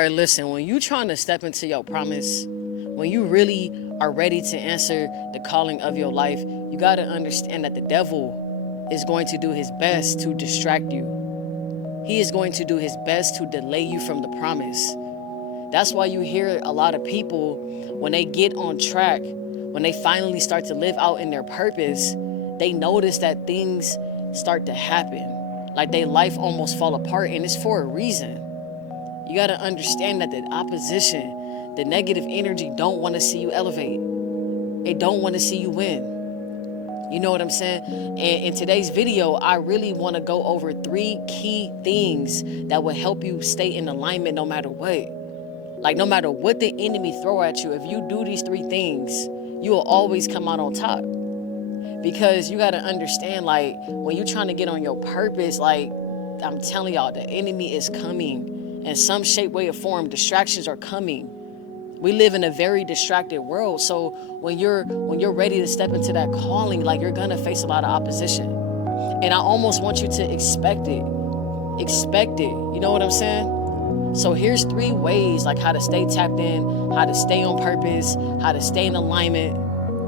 right, listen, when you trying to step into your promise, when you really are ready to answer the calling of your life, you got to understand that the devil is going to do his best to distract you. He is going to do his best to delay you from the promise. That's why you hear a lot of people, when they get on track, when they finally start to live out in their purpose, they notice that things start to happen. Like their life almost fall apart, and it's for a reason. You got to understand that the opposition, the negative energy don't want to see you elevate. They don't want to see you win. You know what I'm saying? And in today's video, I really want to go over 3 key things that will help you stay in alignment no matter what. Like no matter what the enemy throw at you, if you do these 3 things, you will always come out on top. Because you got to understand, like when you're trying to get on your purpose, like I'm telling y'all, the enemy is coming in some shape, way, or form. Distractions are coming. We live in a very distracted world. So when you're ready to step into that calling, like you're gonna face a lot of opposition. And I almost want you to expect it. Expect it. You know what I'm saying? So here's 3 ways, like how to stay tapped in, how to stay on purpose, how to stay in alignment.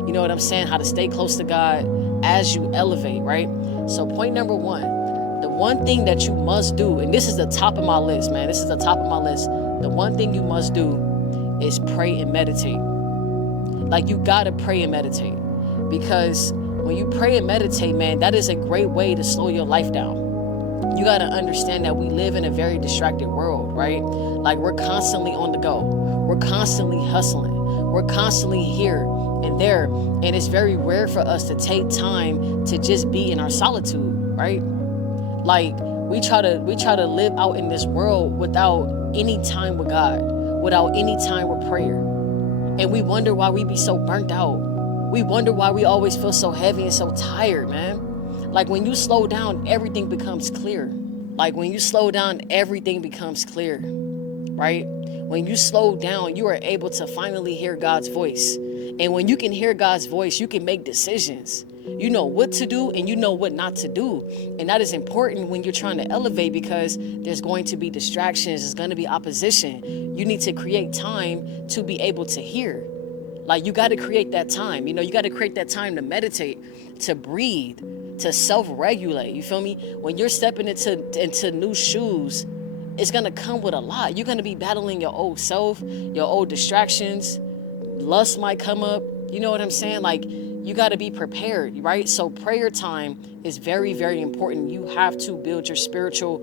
You know what I'm saying? How to stay close to God as you elevate, right? So point number 1. The one thing that you must do, and this is the top of my list, man. This is the top of my list. The one thing you must do is pray and meditate. Like you gotta pray and meditate. Because when you pray and meditate, man, that is a great way to slow your life down. You gotta understand that we live in a very distracted world, right? Like we're constantly on the go. We're constantly hustling. We're constantly here and there. And it's very rare for us to take time to just be in our solitude, right? Like we try to live out in this world without any time with God, without any time with prayer. And we wonder why we be so burnt out. We wonder why we always feel so heavy and so tired, man. Like when you slow down, everything becomes clear. Like when you slow down, everything becomes clear, right? When you slow down, you are able to finally hear God's voice. And when you can hear God's voice, you can make decisions. You know what to do and you know what not to do. And that is important when you're trying to elevate, because there's going to be distractions. There's going to be opposition. You need to create time to be able to hear. Like you got to create that time. You know, you got to create that time to meditate, to breathe, to self-regulate. You feel me? When you're stepping into new shoes, it's going to come with a lot. You're going to be battling your old self, your old distractions. Lust might come up. You know what I'm saying? Like you got to be prepared, right? So prayer time is very, very important. You have to build your spiritual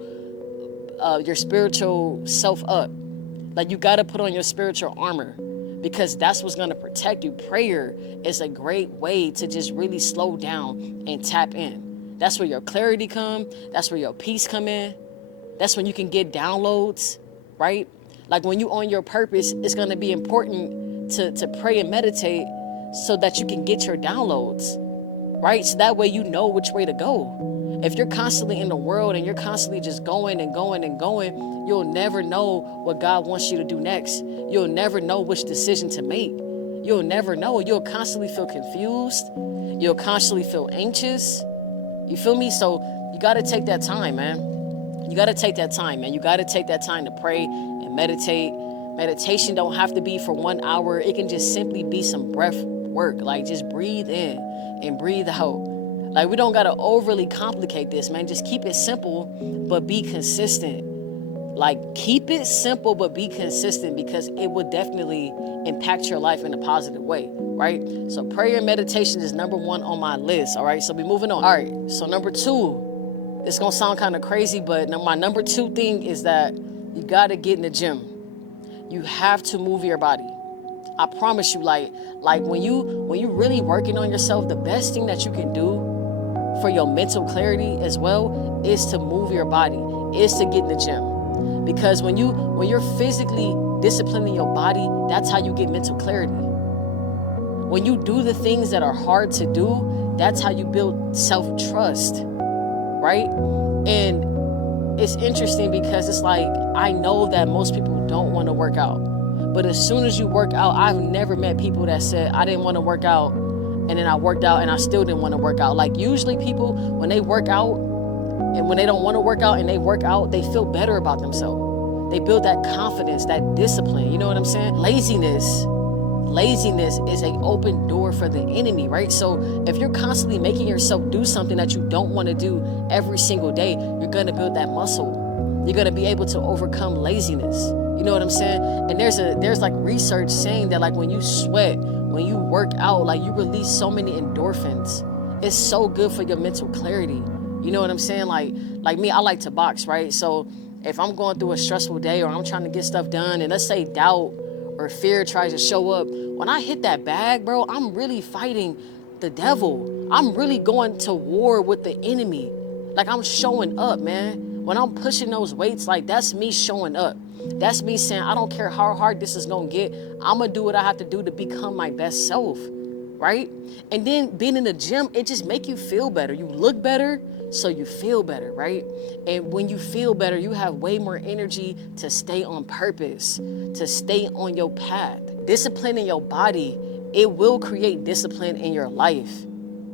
self up. Like you got to put on your spiritual armor, because that's what's going to protect you. Prayer is a great way to just really slow down and tap in. That's where your clarity come. That's where your peace come in. That's when you can get downloads, right? Like when you on your purpose, it's going to be important to pray and meditate so that you can get your downloads, right? So that way you know which way to go. If you're constantly in the world and you're constantly just going and going and going, you'll never know what God wants you to do next. You'll never know which decision to make. You'll never know. You'll constantly feel confused. You'll constantly feel anxious. You feel me? So you got to take that time, man. You got to take that time, man. You got to take that time to pray and meditate. Meditation don't have to be for 1 hour. It can just simply be some breath work. Like just breathe in and breathe out. Like we don't got to overly complicate this, man. Just keep it simple, but be consistent. Like keep it simple, but be consistent, because it will definitely impact your life in a positive way, right? So prayer and meditation is number 1 on my list. All right. So we moving on. All right. So number 2, it's going to sound kind of crazy, but my number 2 thing is that you got to get in the gym. You have to move your body. I promise you, like when you really working on yourself, the best thing that you can do for your mental clarity as well is to move your body, is to get in the gym. Because when you're physically disciplining your body, that's how you get mental clarity. When you do the things that are hard to do, that's how you build self-trust, right? And it's interesting because it's like, I know that most people don't want to work out. But as soon as you work out, I've never met people that said, I didn't want to work out, and then I worked out and I still didn't want to work out. Like usually people, when they work out and when they don't want to work out and they work out, they feel better about themselves. They build that confidence, that discipline. You know what I'm saying? Laziness is an open door for the enemy, right? So if you're constantly making yourself do something that you don't want to do every single day, you're going to build that muscle. You're going to be able to overcome laziness. You know what I'm saying? And there's like research saying that like when you sweat, when you work out, like you release so many endorphins. It's so good for your mental clarity. You know what I'm saying? Like me, I like to box, right? So if I'm going through a stressful day or I'm trying to get stuff done and let's say doubt or fear tries to show up, when I hit that bag, bro, I'm really fighting the devil. I'm really going to war with the enemy. Like I'm showing up, man. When I'm pushing those weights, like that's me showing up. That's me saying, I don't care how hard this is gonna get, I'm gonna do what I have to do to become my best self, right? And then being in the gym, it just make you feel better. You look better, so you feel better, right? And when you feel better, you have way more energy to stay on purpose, to stay on your path. Disciplining your body, it will create discipline in your life.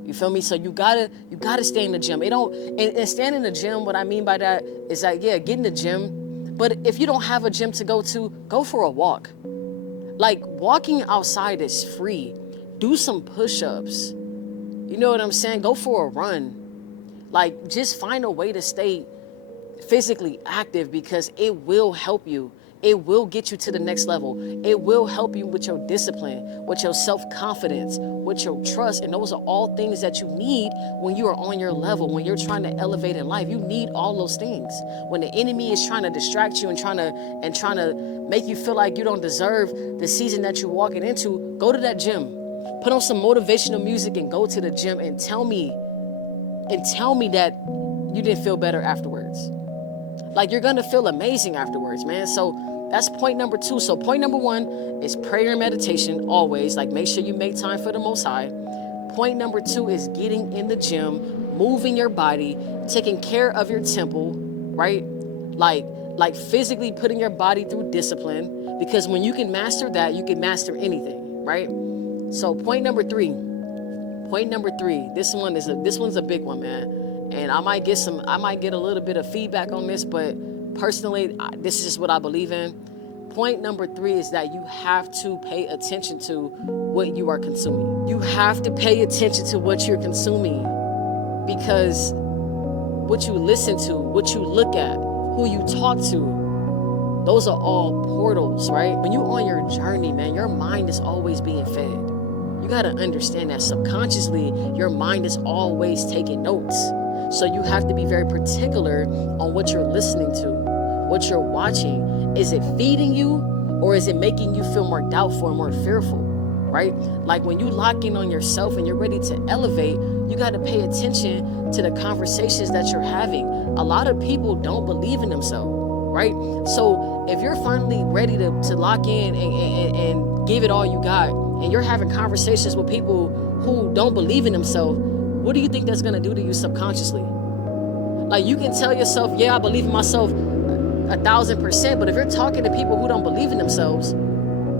You feel me? So you gotta stay in the gym. And staying in the gym, what I mean by that is like, yeah, get in the gym. But if you don't have a gym to go to, go for a walk. Like walking outside is free. Do some push-ups. You know what I'm saying? Go for a run. Like, just find a way to stay physically active because it will help you. It will get you to the next level. It will help you with your discipline, with your self-confidence, with your trust. And those are all things that you need when you are on your level, when you're trying to elevate in life. You need all those things. When the enemy is trying to distract you and trying to make you feel like you don't deserve the season that you're walking into, go to that gym. Put on some motivational music and go to the gym and tell me that you didn't feel better afterwards. Like you're gonna feel amazing afterwards, man. So that's point number 2. So point number 1 is prayer and meditation, always. Like make sure you make time for the Most High. Point number 2 is getting in the gym, moving your body, taking care of your temple, right? Like physically putting your body through discipline, because when you can master that, you can master anything, right? So point number 3, this one's a big one, man. And I might get a little bit of feedback on this, but personally, this is just what I believe in. Point number 3 is that you have to pay attention to what you are consuming. You have to pay attention to what you're consuming, because what you listen to, what you look at, who you talk to, those are all portals, right? When you're on your journey, man, your mind is always being fed. You got to understand that subconsciously, your mind is always taking notes. So you have to be very particular on what you're listening to, what you're watching. Is it feeding you, or is it making you feel more doubtful and more fearful, right? Like when you lock in on yourself and you're ready to elevate, you got to pay attention to the conversations that you're having. A lot of people don't believe in themselves, right? So if you're finally ready to lock in and give it all you got, and you're having conversations with people who don't believe in themselves, what do you think that's gonna do to you subconsciously? Like you can tell yourself, yeah, I believe in myself 1,000%, but if you're talking to people who don't believe in themselves,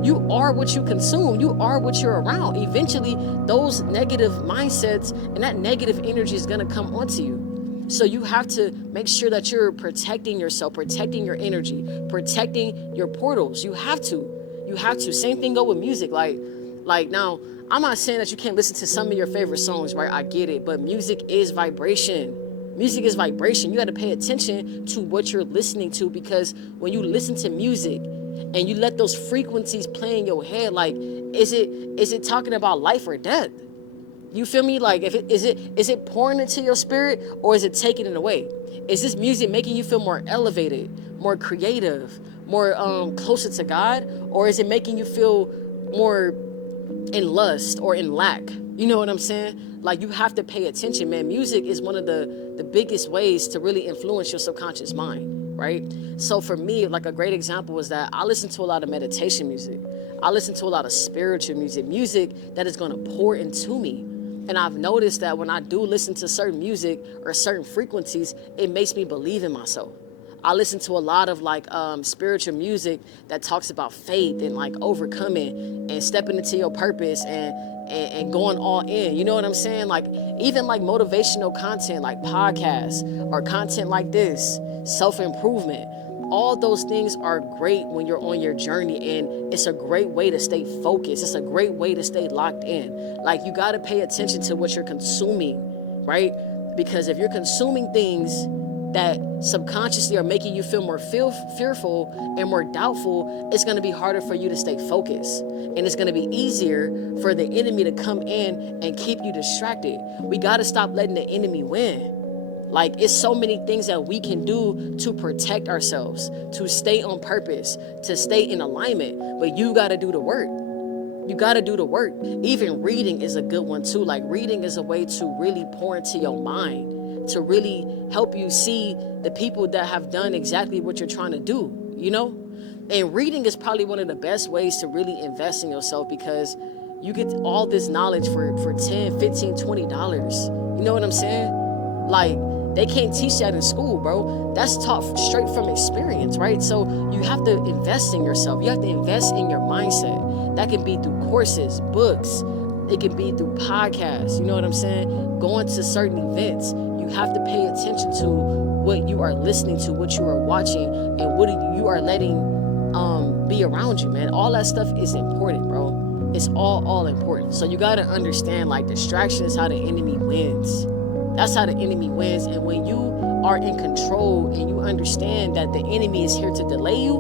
you are what you consume. You are what you're around. Eventually, those negative mindsets and that negative energy is gonna come onto you. So you have to make sure that you're protecting yourself, protecting your energy, protecting your portals. You have to. Same thing go with music. Like now, I'm not saying that you can't listen to some of your favorite songs, right? I get it, but music is vibration. Music is vibration. You got to pay attention to what you're listening to, because when you listen to music and you let those frequencies play in your head, like, is it talking about life or death? You feel me? Like, is it pouring into your spirit, or is it taking it away? Is this music making you feel more elevated, more creative, more closer to God, or is it making you feel more in lust or in lack? You know what I'm saying? Like, you have to pay attention, man. Music is one of the biggest ways to really influence your subconscious mind, right? So for me, like a great example is that I listen to a lot of meditation music. I listen to a lot of spiritual music that is going to pour into me. And I've noticed that when I do listen to certain music or certain frequencies, it makes me believe in myself. I listen to a lot of like spiritual music that talks about faith and like overcoming and stepping into your purpose and going all in. You know what I'm saying? Like even like motivational content like podcasts or content like this, self-improvement. All those things are great when you're on your journey, and it's a great way to stay focused. It's a great way to stay locked in. Like, you got to pay attention to what you're consuming, right? Because if you're consuming things that subconsciously are making you feel more fearful and more doubtful, it's going to be harder for you to stay focused. And it's going to be easier for the enemy to come in and keep you distracted. We got to stop letting the enemy win. Like, it's so many things that we can do to protect ourselves, to stay on purpose, to stay in alignment. But you got to do the work. You got to do the work. Even reading is a good one too. Like, reading is a way to really pour into your mind, to really help you see the people that have done exactly what you're trying to do, you know? And reading is probably one of the best ways to really invest in yourself, because you get all this knowledge for $10, $15, $20. You know what I'm saying? Like, they can't teach that in school, bro. That's taught straight from experience, right? So you have to invest in yourself. You have to invest in your mindset. That can be through courses, books. It can be through podcasts. You know what I'm saying? Going to certain events. You have to pay attention to what you are listening to, what you are watching, and what you are letting be around you, man. All that stuff is important, bro. It's all important. So you got to understand, like, distraction is how the enemy wins. That's how the enemy wins. And when you are in control and you understand that the enemy is here to delay you,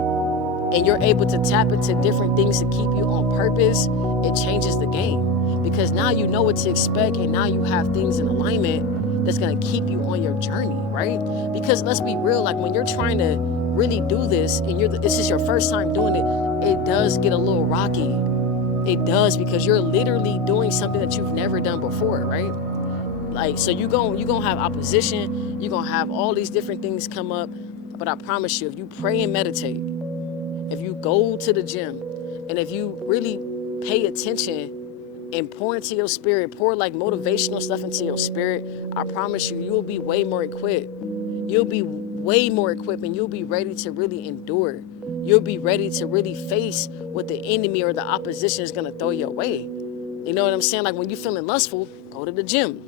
and you're able to tap into different things to keep you on purpose, it changes the game. Because now you know what to expect, and now you have things in alignment that's going to keep you on your journey, right? Because let's be real, like, when you're trying to really do this and this is your first time doing it, it does get a little rocky. It does, because you're literally doing something that you've never done before, right? Like, so you're gonna have opposition, you're gonna have all these different things come up, but I promise you, if you pray and meditate, if you go to the gym, and if you really pay attention and pour into your spirit, pour like motivational stuff into your spirit, I promise you, you'll be way more equipped. You'll be way more equipped, and you'll be ready to really endure. You'll be ready to really face what the enemy or the opposition is gonna throw your way. You know what I'm saying? Like, when you're feeling lustful, go to the gym.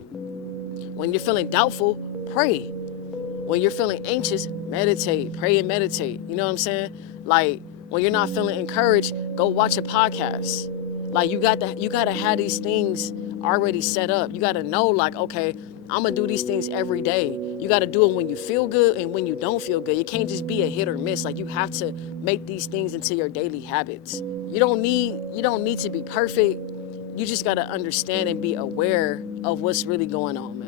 When you're feeling doubtful, pray. When you're feeling anxious, meditate, pray and meditate. You know what I'm saying? Like, when you're not feeling encouraged, go watch a podcast. Like, you got to have these things already set up. You got to know, like, okay, I'm going to do these things every day. You got to do it when you feel good and when you don't feel good. It can't just be a hit or miss. Like, you have to make these things into your daily habits. You don't need to be perfect. You just got to understand and be aware of what's really going on, man.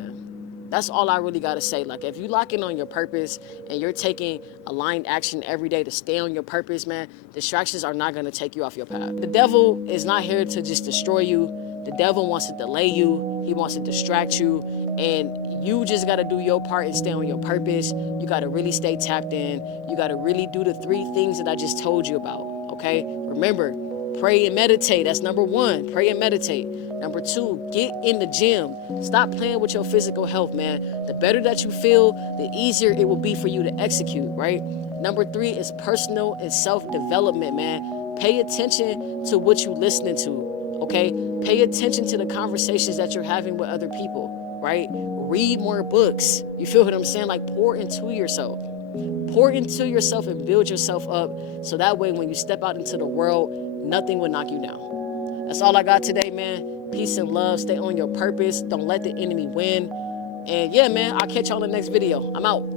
That's all I really got to say. Like, if you lock in on your purpose and you're taking aligned action every day to stay on your purpose, man, distractions are not going to take you off your path. The devil is not here to just destroy you. The devil wants to delay you. He wants to distract you. And you just got to do your part and stay on your purpose. You got to really stay tapped in. You got to really do the 3 things that I just told you about, okay? Remember, pray and meditate. That's number 1. Pray and meditate. Number 2, get in the gym. Stop playing with your physical health, man. The better that you feel, the easier it will be for you to execute, right? Number 3 is personal and self-development, man. Pay attention to what you're listening to, okay? Pay attention to the conversations that you're having with other people, right? Read more books. You feel what I'm saying? Like, pour into yourself. Pour into yourself and build yourself up, so that way when you step out into the world, nothing will knock you down. That's all I got today, man. Peace and love. Stay on your purpose. Don't let the enemy win. And yeah, man, I'll catch y'all in the next video. I'm out.